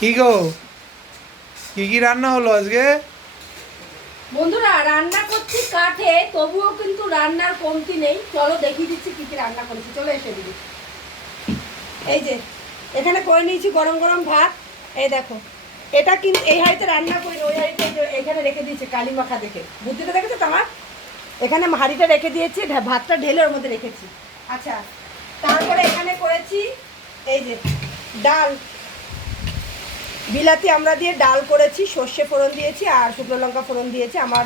কি গো, কি কি রান্না হলো আজকে? বন্ধুরা রান্না করছি কাঠে, তবুও কিন্তু রান্নার কমতি নেই। চলো দেখিয়ে দিচ্ছি কি কি রান্না করেছি, চলো এসে দিদি। এই যে এখানে করে নিয়েছি গরম গরম ভাত। এই দেখো, এটা কিন্তু এই হাঁড়িতে রান্না করি, ওই হাঁড়িতে এখানে রেখে দিয়েছি কালি মাখা দেখে। বুদ্ধিটা দেখেছো তো আমার? এখানে হাঁড়িটা রেখে দিয়েছি, ভাতটা ঢেলে ওর মধ্যে রেখেছি। আচ্ছা, তারপরে এখানে করেছি এই যে ডাল, বিলাতি আমরা দিয়ে ডাল করেছি, সর্ষে ফোড়ন দিয়েছি আর শুকনো লঙ্কা ফোড়ন দিয়েছি। আমার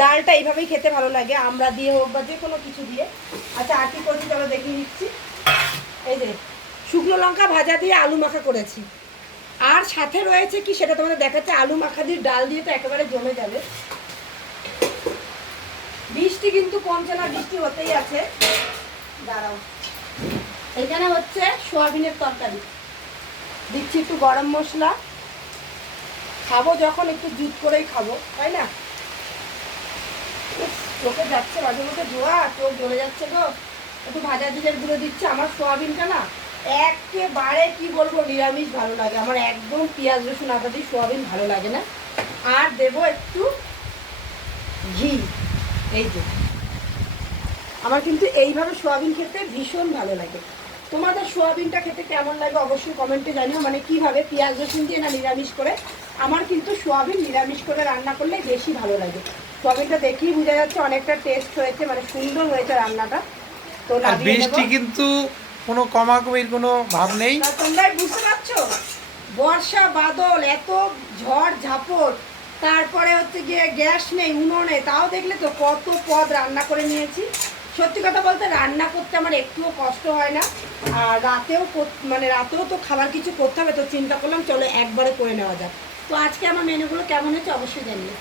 ডালটা এইভাবেই খেতে ভালো লাগে, আমরা দিয়ে হোক বা যে কোনো কিছু দিয়ে। আচ্ছা, আর কি করছি চলো দেখিয়ে দিচ্ছি। এই যে শুকনো লঙ্কা ভাজা দিয়ে আলু মাখা করেছি, আর সাথে রয়েছে কি সেটা তোমাদের দেখাচ্ছে, আলু মাখা দিয়ে ডাল দিয়ে তো একেবারে জমে যাবে। বৃষ্টি কিন্তু কমছে না, বৃষ্টি হতেই আছে। দাঁড়াও, এখানে হচ্ছে সোয়াবিনের তরকারি দিচ্ছি, একটু গরম মশলা। খাবো যখন একটু জুত করেই খাবো, তাই না? চোখে যাচ্ছে মাঝে মধ্যে ধোয়া, চোখ জ্বলে যাচ্ছে গো। একটু ভাজা জিরের গুঁড়ো দিচ্ছে। আমার সোয়াবিনটা না একেবারে কি বলবো নিরামিষ ভালো লাগে আমার, একদম পেঁয়াজ রসুন আদা দিয়ে সোয়াবিন ভালো লাগে না। আর দেবো একটু ঘি। এই যে আমার কিন্তু এইভাবে সোয়াবিন খেতে ভীষণ ভালো লাগে। তোমাদের সোয়াবিনটা খেতে কেমন লাগে অবশ্যই কমেন্টে জানিও, মানে কিভাবে, পেঁয়াজ রসুন দিয়ে না নিরামিষ করে। আমার কিন্তু সোয়াবিন নিরামিষ করে রান্না করলে বেশি ভালো লাগে। সোয়াবিনটা দেখেই বোঝা যাচ্ছে অনেকটা টেস্ট হয়েছে, মানে সুন্দর হয়েছে রান্নাটা। তো বৃষ্টি কিন্তু কোনো কমাকমির কোনো ভাব নেই। তোমরাই বুঝতে পারছো, বর্ষা বাদল, এত ঝড় ঝাপট, তারপরে হচ্ছে গিয়ে গ্যাস নেই, উনুনে, তাও দেখলে তো কত পদ রান্না করে নিয়েছি। সত্যি কথা বলতে রান্না করতে আমার একটুও কষ্ট হয় না। আর রাতেও তো খাবার কিছু করতে হবে, তো চিন্তা করলাম চলো একবারে করে নেওয়া যাক। তো আজকে আমার মেনুগুলো কেমন হয়েছে অবশ্যই জানিয়ে।